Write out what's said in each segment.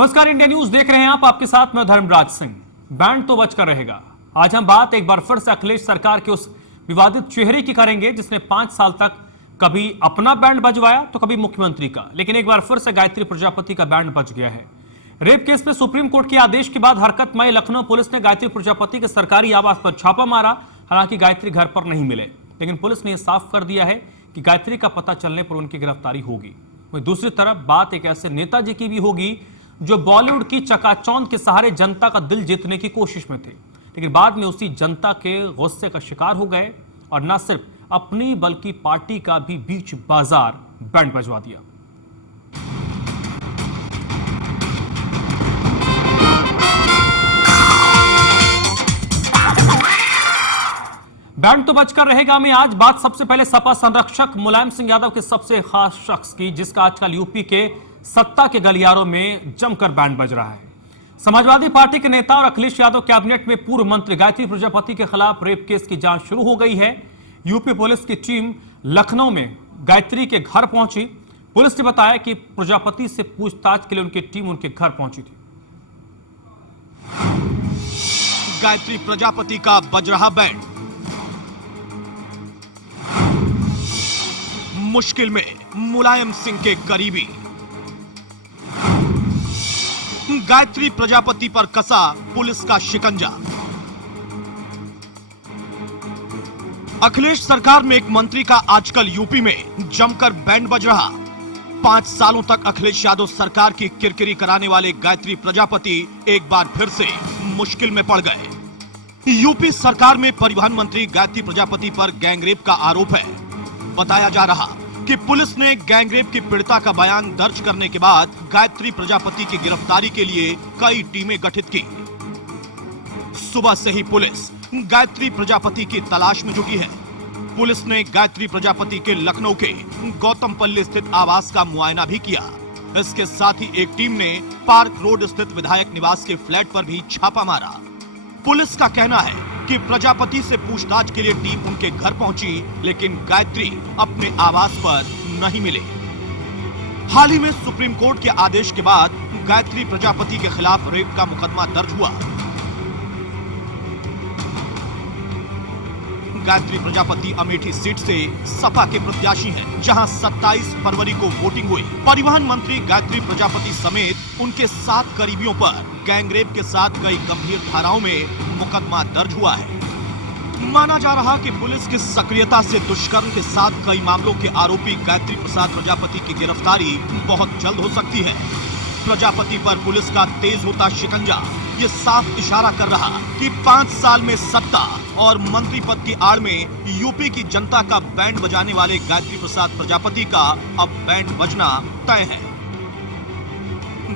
नमस्कार, India news देख रहे हैं आप। आपके साथ मैं धर्मराज सिंह। बैंड तो बजकर रहेगा। आज हम बात एक बार फिर से अखिलेश सरकार के उस विवादित चेहरे की करेंगे जिसने 5 साल तक कभी अपना बैंड बजवाया तो कभी मुख्यमंत्री का, लेकिन एक बार फिर से गायत्री प्रजापति का बैंड बज गया है। रेप केस में सुप्रीम कोर्ट के आदेश के बाद हरकतमय लखनऊ पुलिस ने गायत्री प्रजापति के सरकारी आवास पर छापा मारा। हालांकि गायत्री घर पर नहीं मिले, लेकिन पुलिस ने यह साफ कर दिया है कि गायत्री का पता चलने पर उनकी गिरफ्तारी होगी। वहीं दूसरी तरफ बात एक ऐसे नेताजी की भी होगी जो बॉलीवुड की चकाचौंध के सहारे जनता का दिल जीतने की कोशिश में थे, लेकिन बाद में उसी जनता के गुस्से का शिकार हो गए और न सिर्फ अपनी बल्कि पार्टी का भी बीच बाजार बैंड बजवा दिया। बैंड तो बजकर रहेगा में आज बात सबसे पहले सपा संरक्षक मुलायम सिंह यादव के सबसे खास शख्स की, जिसका आजकल यूपी के सत्ता के गलियारों में जमकर बैंड बज रहा है। समाजवादी पार्टी के नेता और अखिलेश यादव कैबिनेट में पूर्व मंत्री गायत्री प्रजापति के खिलाफ रेप केस की जांच शुरू हो गई है। यूपी पुलिस की टीम लखनऊ में गायत्री के घर पहुंची। पुलिस ने बताया कि प्रजापति से पूछताछ के लिए उनकी टीम उनके घर पहुंची थी। गायत्री प्रजापति का बज रहा बैंड, मुश्किल में मुलायम सिंह के करीबी। गायत्री प्रजापति पर कसा पुलिस का शिकंजा। अखिलेश सरकार में एक मंत्री का आजकल यूपी में जमकर बैंड बज रहा। 5 सालों तक अखिलेश यादव सरकार की किरकिरी कराने वाले गायत्री प्रजापति एक बार फिर से मुश्किल में पड़ गए। यूपी सरकार में परिवहन मंत्री गायत्री प्रजापति पर गैंगरेप का आरोप है। बताया जा रहा कि पुलिस ने गैंगरेप की पीड़िता का बयान दर्ज करने के बाद गायत्री प्रजापति की गिरफ्तारी के लिए कई टीमें गठित की। सुबह से ही पुलिस गायत्री प्रजापति की तलाश में जुटी है। पुलिस ने गायत्री प्रजापति के लखनऊ के गौतमपल्ली स्थित आवास का मुआयना भी किया। इसके साथ ही एक टीम ने पार्क रोड स्थित विधायक निवास के फ्लैट पर भी छापा मारा। पुलिस का कहना है कि प्रजापति से पूछताछ के लिए टीम उनके घर पहुंची, लेकिन गायत्री अपने आवास पर नहीं मिले। हाल ही में सुप्रीम कोर्ट के आदेश के बाद गायत्री प्रजापति के खिलाफ रेप का मुकदमा दर्ज हुआ। गायत्री प्रजापति अमेठी सीट से सपा के प्रत्याशी हैं, जहां 27 फरवरी को वोटिंग हुई। परिवहन मंत्री गायत्री प्रजापति समेत उनके 7 करीबियों पर गैंगरेप के साथ कई गंभीर धाराओं में मुकदमा दर्ज हुआ है। माना जा रहा कि पुलिस की सक्रियता से दुष्कर्म के साथ कई मामलों के आरोपी गायत्री प्रसाद प्रजापति की गिरफ्तारी बहुत जल्द हो सकती है। प्रजापति पर पुलिस का तेज होता शिकंजा ये साफ इशारा कर रहा कि 5 साल में सत्ता और मंत्री पद की आड़ में यूपी की जनता का बैंड बजाने वाले गायत्री प्रसाद प्रजापति का अब बैंड बजना तय है।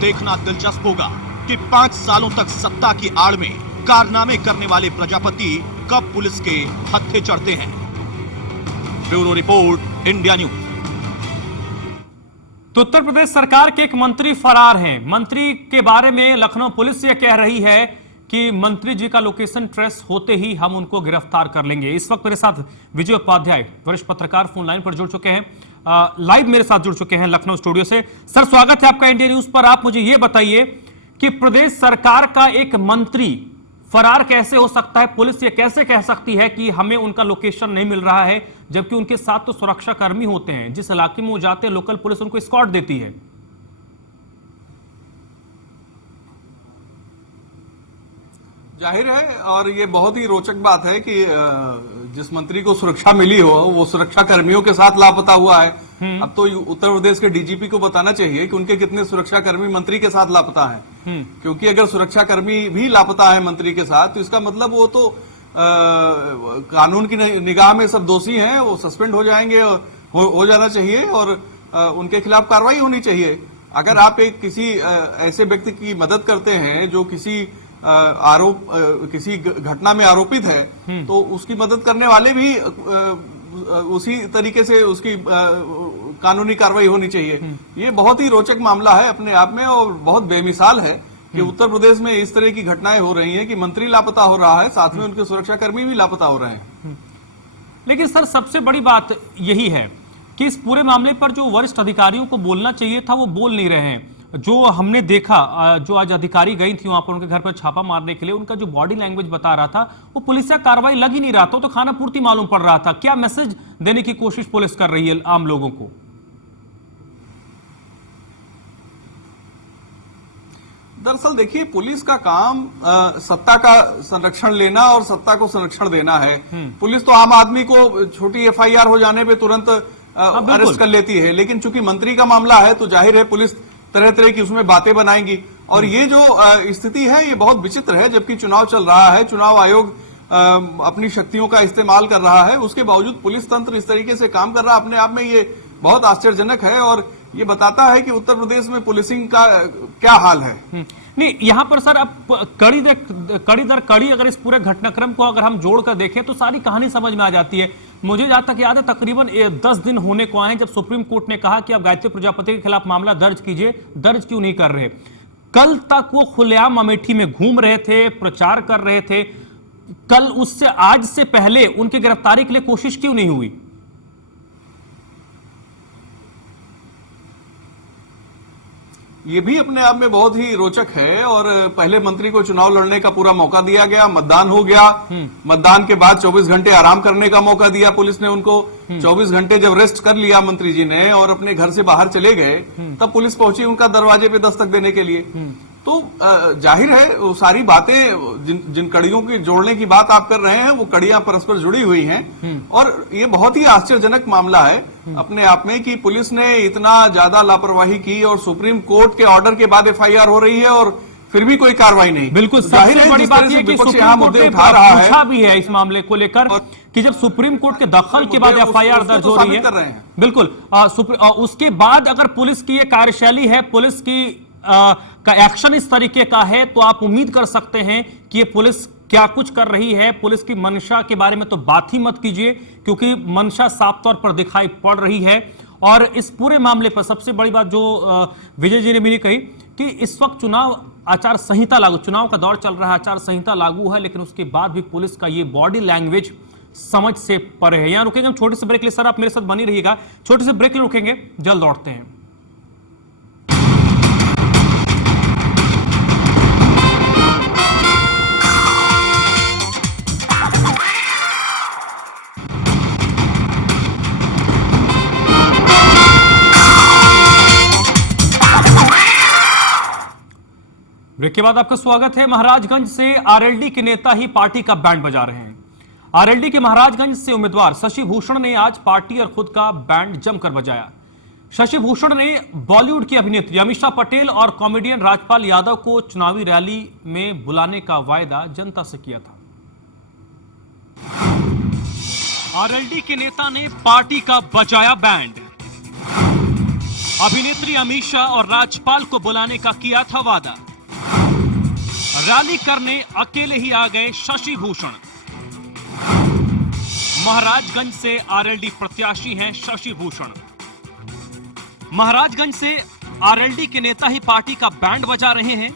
देखना दिलचस्प होगा कि 5 सालों तक सत्ता की आड़ में कारनामे करने वाले प्रजापति कब पुलिस के हत्थे चढ़ते हैं। Bureau report, India news. तो उत्तर प्रदेश सरकार के एक मंत्री फरार हैं। मंत्री के बारे में लखनऊ पुलिस ये कह रही है कि मंत्री जी का लोकेशन ट्रेस होते ही हम उनको गिरफ्तार कर लेंगे। इस वक्त मेरे साथ विजय उपाध्याय, वरिष्ठ पत्रकार, फोन लाइन पर जुड़ चुके हैं, लाइव मेरे साथ जुड़ चुके हैं लखनऊ स्टूडियो से। सर, स्वागत है आपका इंडिया न्यूज पर। आप मुझे ये बताइए कि प्रदेश सरकार का एक मंत्री फरार कैसे हो सकता है? पुलिस ये कैसे कह सकती है कि हमें उनका लोकेशन नहीं मिल रहा है, जबकि उनके साथ तो सुरक्षा कर्मी होते हैं, जिस इलाके में वो जाते हैं लोकल पुलिस उनको एस्कॉर्ट देती है। जाहिर है, और ये बहुत ही रोचक बात है कि जिस मंत्री को सुरक्षा मिली हो वो सुरक्षा कर्मियों के साथ लापता हुआ है। अब तो उत्तर प्रदेश के डीजीपी को बताना चाहिए कि उनके कितने सुरक्षा कर्मी मंत्री के साथ लापता हैं, क्योंकि अगर सुरक्षा कर्मी भी लापता है मंत्री के साथ तो इसका मतलब वो तो कानून की निगाह में सब दोषी हैं, वो सस्पेंड हो जाएंगे, हो जाना चाहिए और उनके खिलाफ कार्रवाई होनी चाहिए। अगर आप एक किसी ऐसे व्यक्ति की मदद करते हैं जो किसी किसी घटना में आरोपित है, तो उसकी मदद करने वाले भी उसी तरीके से उसकी कानूनी कार्रवाई होनी चाहिए। ये बहुत ही रोचक मामला है अपने आप में और बहुत बेमिसाल है कि उत्तर प्रदेश में इस तरह की घटनाएं हो रही हैं कि मंत्री लापता हो रहा है, साथ में उनके सुरक्षाकर्मी भी लापता हो रहे हैं। लेकिन सर, सबसे बड़ी बात यही है कि इस पूरे मामले पर जो वरिष्ठ अधिकारियों को बोलना चाहिए था वो बोल नहीं रहे हैं। जो हमने देखा, जो आज अधिकारी गई थी वहां पर उनके घर पर छापा मारने के लिए, उनका जो बॉडी लैंग्वेज बता रहा था वो पुलिसिया कार्रवाई लग ही नहीं रहा था, तो खाना पूर्ति मालूम पड़ रहा था। क्या मैसेज देने की कोशिश पुलिस कर रही है आम लोगों को? दरअसल देखिए, पुलिस का काम सत्ता का संरक्षण लेना और सत्ता को संरक्षण देना है। पुलिस तो आम आदमी को छोटी एफआईआर हो जाने पे तुरंत अरेस्ट कर लेती है, लेकिन चूंकि मंत्री का मामला है तो जाहिर है पुलिस तरह तरह की उसमें बातें बनाएंगी। और ये जो स्थिति है ये बहुत विचित्र है, जबकि चुनाव चल रहा है, चुनाव आयोग अपनी शक्तियों का इस्तेमाल कर रहा है, उसके बावजूद पुलिस तंत्र इस तरीके से काम कर रहा है, अपने आप में ये बहुत आश्चर्यजनक है और ये बताता है कि उत्तर प्रदेश में पुलिसिंग का क्या हाल है। नहीं, यहां पर सर अब कड़ी दर कड़ी अगर इस पूरे घटनाक्रम को अगर हम जोड़कर देखें तो सारी कहानी समझ में आ जाती है। मुझे जहां तक याद है तकरीबन 10 दिन होने को आए हैं जब सुप्रीम कोर्ट ने कहा कि आप गायत्री प्रजापति के खिलाफ मामला दर्ज कीजिए, दर्ज क्यों नहीं कर रहे? कल तक वो खुलेआम अमेठी में घूम रहे थे, प्रचार कर रहे थे, कल उससे आज से पहले उनकी गिरफ्तारी के लिए कोशिश क्यों नहीं हुई? ये भी अपने आप में बहुत ही रोचक है। और पहले मंत्री को चुनाव लड़ने का पूरा मौका दिया गया, मतदान हो गया, मतदान के बाद 24 घंटे आराम करने का मौका दिया पुलिस ने उनको। 24 घंटे जब रेस्ट कर लिया मंत्री जी ने और अपने घर से बाहर चले गए, तब पुलिस पहुंची उनका दरवाजे पे दस्तक देने के लिए। तो जाहिर है वो सारी बातें जिन कड़ियों की जोड़ने की बात आप कर रहे हैं वो कड़ियां परस्पर जुड़ी हुई हैं। और ये बहुत ही आश्चर्यजनक मामला है अपने आप में कि पुलिस ने इतना ज्यादा लापरवाही की और सुप्रीम कोर्ट के ऑर्डर के बाद एफआईआर हो रही है और फिर भी कोई कार्रवाई नहीं। बिल्कुल, जाहिर है बड़ी बात यह कि सुप्रीम कोर्ट ने पूछा भी है इस मामले को लेकर कि जब सुप्रीम कोर्ट के दखल के बाद एफआईआर दर्ज हो रही है, बिल्कुल उसके बाद अगर पुलिस की ये कार्यशैली है, पुलिस की का एक्शन इस तरीके का है, तो आप उम्मीद कर सकते हैं कि ये पुलिस क्या कुछ कर रही है। पुलिस की मंशा के बारे में तो बात ही मत कीजिए, क्योंकि मंशा साफ तौर पर दिखाई पड़ रही है। और इस पूरे मामले पर सबसे बड़ी बात जो विजय जी ने भी कही कि इस वक्त चुनाव आचार संहिता लागू, चुनाव का दौर चल रहा है, आचार संहिता लागू है, लेकिन उसके बाद भी पुलिस का ये बॉडी लैंग्वेज समझ से परे है। यहां रुकेंगे हम छोटे से ब्रेक के लिए। सर आप मेरे साथ बनी रहिएगा, छोटे से ब्रेक के लिए रुकेंगे, जल्द लौटते हैं। ब्रेक के बाद आपका स्वागत है। महाराजगंज से आरएलडी के नेता ही पार्टी का बैंड बजा रहे हैं। आरएलडी के महाराजगंज से उम्मीदवार शशि भूषण ने आज पार्टी और खुद का बैंड जमकर बजाया। शशि भूषण ने बॉलीवुड की अभिनेत्री अमीषा पटेल और कॉमेडियन राजपाल यादव को चुनावी रैली में बुलाने का वायदा जनता से किया था। आरएलडी के नेता ने पार्टी का बजाया बैंड। अभिनेत्री अमीषा और राजपाल को बुलाने का किया था वादा। रैली करने अकेले ही आ गए शशि भूषण। महाराजगंज से आरएलडी प्रत्याशी हैं शशि भूषण। महाराजगंज से आरएलडी के नेता ही पार्टी का बैंड बजा रहे हैं।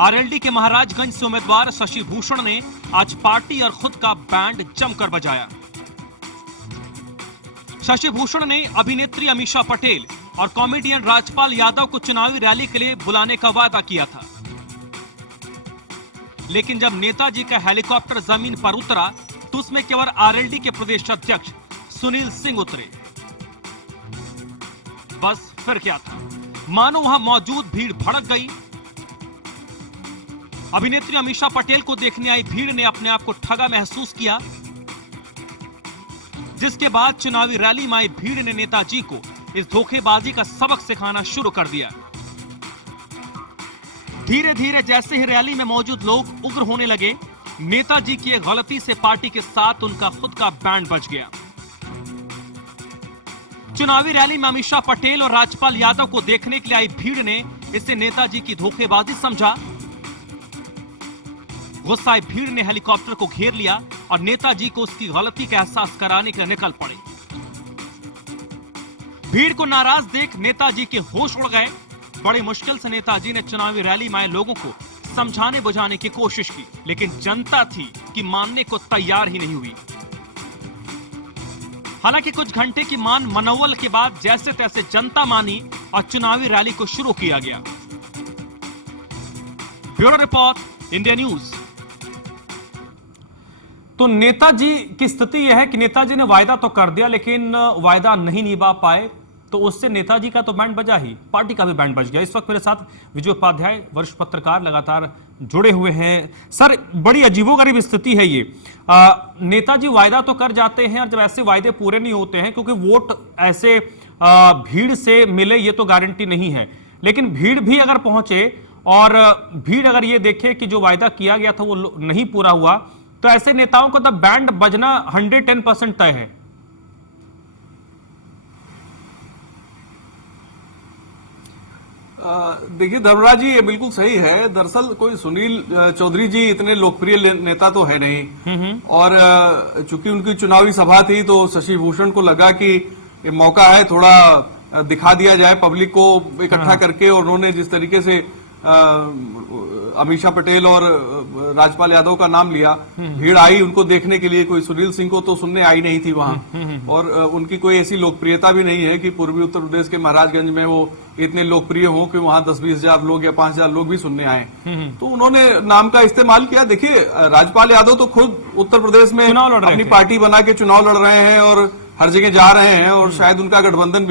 आरएलडी के महाराजगंज से उम्मीदवार शशि भूषण ने आज पार्टी और खुद का बैंड जमकर बजाया। शशि भूषण ने अभिनेत्री अमीषा पटेल और कॉमेडियन राजपाल यादव को चुनावी रैली के लिए बुलाने का वादा किया था, लेकिन जब नेताजी का हेलीकॉप्टर जमीन पर उतरा तो उसमें केवल आरएलडी के प्रदेश अध्यक्ष सुनील सिंह उतरे। बस फिर क्या था, मानो वहां मौजूद भीड़ भड़क गई। अभिनेत्री अमीषा पटेल को देखने आई भीड़ ने अपने आप को ठगा महसूस किया, जिसके बाद चुनावी रैली में आई भीड़ ने नेताजी को इस धोखेबाजी का सबक सिखाना शुरू कर दिया। धीरे धीरे जैसे ही रैली में मौजूद लोग उग्र होने लगे, नेताजी की एक गलती से पार्टी के साथ उनका खुद का बैंड बज गया। चुनावी रैली में अमीषा पटेल और राजपाल यादव को देखने के लिए आई भीड़ ने इसे नेताजी की धोखेबाजी समझा। गुस्साई भीड़ ने हेलीकॉप्टर को घेर लिया और नेताजी को उसकी गलती का एहसास कराने के लिए निकल पड़े। भीड़ को नाराज देख नेताजी के होश उड़ गए। बड़ी मुश्किल से नेताजी ने चुनावी रैली में आए लोगों को समझाने बुझाने की कोशिश की, लेकिन जनता थी कि मानने को तैयार ही नहीं हुई। हालांकि कुछ घंटे की मान मनोवल के बाद जैसे तैसे जनता मानी और चुनावी रैली को शुरू किया गया। Bureau report, India news. तो नेताजी की स्थिति यह है कि नेताजी ने वायदा तो कर दिया लेकिन वायदा नहीं निभा पाए, तो उससे नेताजी का तो बैंड बजा ही, पार्टी का भी बैंड बज गया। इस वक्त मेरे साथ विजय उपाध्याय, वरिष्ठ पत्रकार, लगातार जुड़े हुए हैं। सर, बड़ी अजीबोगरीब स्थिति है ये। नेताजी वायदा तो कर जाते हैं और जब ऐसे वायदे पूरे नहीं होते हैं, क्योंकि वोट ऐसे भीड़ से मिले ये तो गारंटी नहीं है, लेकिन भीड़ भी अगर पहुंचे और भीड़ अगर ये देखे कि जो वायदा किया गया था वो नहीं पूरा हुआ, तो ऐसे नेताओं का तो बैंड बजना 110% तय है। देखिए धर्मराज जी, ये बिल्कुल सही है। दरअसल कोई सुनील चौधरी जी इतने लोकप्रिय नेता तो है नहीं, और चूंकि उनकी चुनावी सभा थी तो शशि भूषण को लगा कि ये मौका है, थोड़ा दिखा दिया जाए पब्लिक को इकट्ठा करके, और उन्होंने जिस तरीके से अमीषा पटेल और राजपाल यादव का नाम लिया, भीड़ आई उनको देखने के लिए। कोई सुनील सिंह को तो सुनने आई नहीं थी वहां, और उनकी कोई ऐसी लोकप्रियता भी नहीं है कि पूर्वी उत्तर प्रदेश के महाराजगंज में वो इतने लोकप्रिय हो कि वहां 10-20 हजार लोग या 5,000 लोग भी सुनने आए। तो उन्होंने नाम का इस्तेमाल किया। देखिए, राजपाल यादव तो खुद उत्तर प्रदेश में अपनी पार्टी बना के चुनाव लड़ रहे हैं और हर जगह जा रहे हैं, और शायद उनका गठबंधन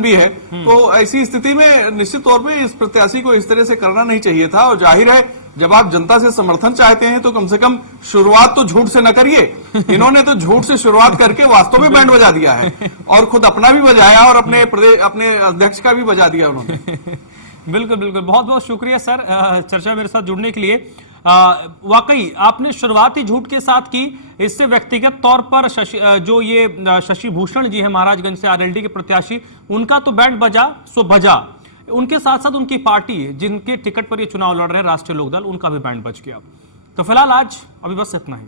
भी है। तो ऐसी स्थिति में निश्चित तौर पे इस प्रत्याशी को इस तरह से करना नहीं चाहिए था। और जाहिर है, जब आप जनता से समर्थन चाहते हैं तो कम से कम शुरुआत तो झूठ से न करिए। इन्होंने तो झूठ से शुरुआत करके वास्तव में बैंड बजा दिया है, और खुद अपना भी बजाया और अपने अध्यक्ष का भी बजा दिया उन्होंने। बिल्कुल बिल्कुल, बहुत बहुत शुक्रिया सर चर्चा मेरे साथ जुड़ने के लिए। वाकई आपने शुरुआत ही झूठ के साथ की। इससे व्यक्तिगत तौर पर शशि भूषण जी हैं महाराजगंज से आरएलडी के प्रत्याशी, उनका तो बैंड बजा सो बजा। उनके साथ साथ उनकी पार्टी जिनके टिकट पर ये चुनाव लड़ रहे हैं राष्ट्रीय लोकदल, उनका भी बैंड बज गया। तो फिलहाल आज अभी बस इतना ही।